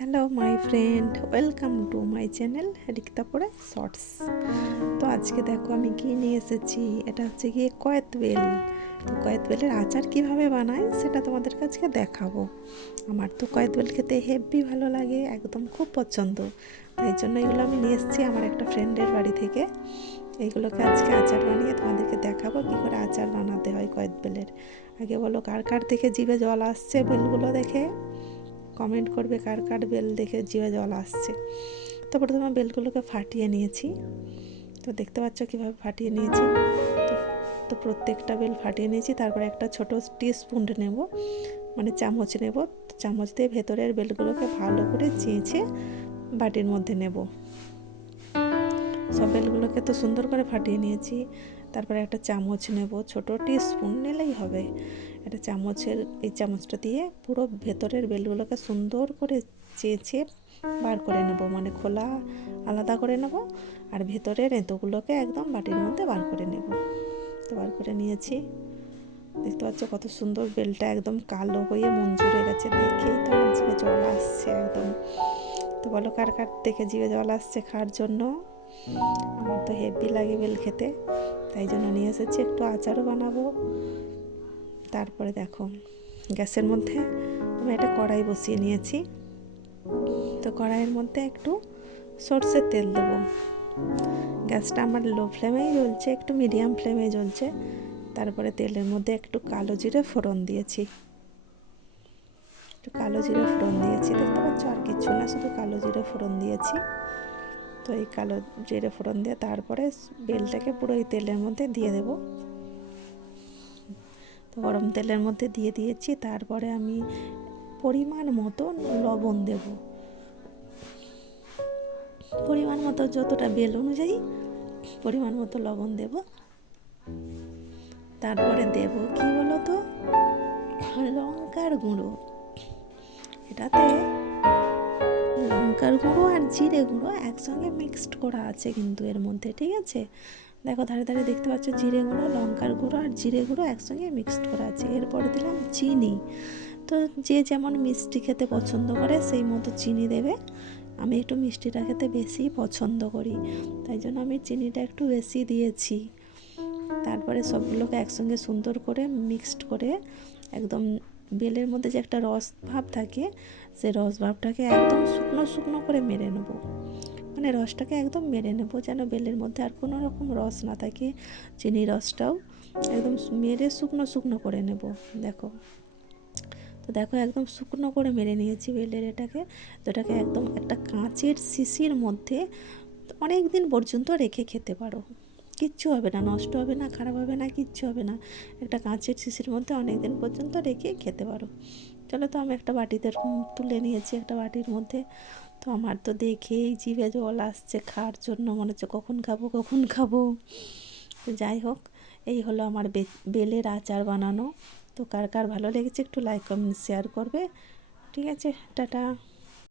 Hello my friend welcome to my channel Rikta পড়ে shorts তো আজকে দেখো আমি কি নিয়ে এসেছি? এটা হচ্ছে গিয়ে কয়েত বেল। তো কয়েত বেলের আচার কীভাবে বানাই সেটা তোমাদের কাছে দেখাবো। আমার তো কয়েত বেল খেতে হেভি ভালো লাগে, একদম খুব পছন্দ। তাই জন্য এগুলো আমি নিয়ে এসেছি আমার একটা ফ্রেন্ডের বাড়ি থেকে। এইগুলোকে আজকে আচার বানিয়ে তোমাদেরকে দেখাবো কী করে আচার বানাতে হয় কয়েত বেলের। আগে বলো, কার কার দেখে জিভে জল আসছে বেলগুলো দেখে? কমেন্ট করবে কার কার বেল দেখে জিভে জল আসছে। তো প্রথমে বেলগুলোকে ফাটিয়ে নিয়েছি। তো দেখতে পাচ্ছ কীভাবে ফাটিয়ে নিয়েছি। তো প্রত্যেকটা বেল ফাটিয়ে নিয়েছি। তারপরে একটা ছোট টি স্পুন নেব। মানে চামচ নেব। চামচ দিয়ে ভেতরের বেলগুলোকে ভালো করে চেঁচে বাটির মধ্যে নেব। সব বেলগুলোকে তো সুন্দর করে ফাটিয়ে নিয়েছি। তারপরে একটা চামচ নেব, ছোটো টি স্পুন নিলেই হবে। একটা চামচের, এই চামচটা দিয়ে পুরো ভেতরের বেলগুলোকে সুন্দর করে চেঁচে বার করে নেব মানে খোলা আলাদা করে নেব। আর ভেতরের এঁতোগুলোকে একদম বাটির মধ্যে বার করে নেব। তো বার করে নিয়েছি। দেখতে পাচ্ছ কত সুন্দর বেলটা একদম কালো হয়ে মঞ্জুরে গেছে। দেখেই তো জল আসছে একদম। তো বলো, কার কার দেখে জিভে জল আসছে খাওয়ার জন্য? আমার তো হেভি লাগে বেল খেতে, তাই জন্য নিয়ে এসেছি একটু আচারও বানাবো। তারপরে দেখো, গ্যাসের মধ্যে আমি একটা কড়াই বসিয়ে নিয়েছি। তো কড়াইয়ের মধ্যে একটু সর্ষের তেল দেবো। গ্যাসটা আমার লো ফ্লেমেই জ্বলছে, একটু মিডিয়াম ফ্লেমে জ্বলছে। তারপরে তেলের মধ্যে একটু কালো জিরে ফোড়ন দিয়েছি। একটু কালো জিরে ফোড়ন দিয়েছি, দেখতে পাচ্ছ আর কিছু না, শুধু কালো জিরে ফোড়ন দিয়েছি। তো এই কালো জিরে ফোড়ন দিয়ে তারপরে বেলটাকে পুরো এই তেলের মধ্যে দিয়ে দেবো। তো গরম তেলের মধ্যে দিয়ে দিয়েছি, তারপরে আমি পরিমাণ মতো লবণ দেব। পরিমাণ মতো যতটা বেল অনুযায়ী পরিমাণ মতো লবণ দেব। তারপরে দেব কি বলো তো লঙ্কার গুঁড়ো। এটাতে লঙ্কার গুঁড়ো আর জিরে গুঁড়ো একসঙ্গে মিক্সড করা আছে কিন্তু এর মধ্যে, ঠিক আছে? দেখো, ধারে ধারে দেখতে পাচ্ছ জিরে গুঁড়ো, লঙ্কার গুঁড়ো আর জিরে গুঁড়ো একসঙ্গে মিক্সড করা আছে। এরপরে দিলাম চিনি। তো যে যেমন মিষ্টি খেতে পছন্দ করে, সেই মতো চিনি দেবে। আমি একটু মিষ্টিটা খেতে বেশি পছন্দ করি। তাই জন্য আমি চিনিটা একটু বেশি দিয়েছি। তারপরে সবগুলোকে একসঙ্গে সুন্দর করে মিক্সড করে একদম বেলের মধ্যে যে একটা রস ভাব থাকে সেই রস ভাবটাকে একদম শুকনো শুকনো করে মেরে নেব। মানে রসটাকে একদম মেরে নেব, যেন বেলের মধ্যে আর কোনো রকম রস না থাকে। চিনি রসটাও একদম মেরে শুকনো শুকনো করে নেব, দেখো। তো দেখো, একদম শুকনো করে মেরে নিয়েছি বেলের এটাকে। তো এটাকে একদম একটা কাঁচের শিশির মধ্যে অনেক দিন পর্যন্ত রেখে খেতে পারো। কিচ্ছু হবে না, নষ্ট হবে না, খারাপ হবে না, কিচ্ছু হবে না। একটা কাঁচের শিশির মধ্যে অনেক দিন পর্যন্ত রেখে খেতে পারো। চলো তো আমি একটা বাটিতে তুলে নিয়েছি একটা বাটির মধ্যে। তো আমার তো দেখেই জিভে জল আসছে, খাওয়ার জন্য মনে হচ্ছে কখন খাব কখন খাব। তো যাই হোক, এই হলো আমার বেলের আচার বানানো। তো কার কার ভালো লেগেছে একটু লাইক কমেন্ট শেয়ার করবে। ঠিক আছে, টাটা।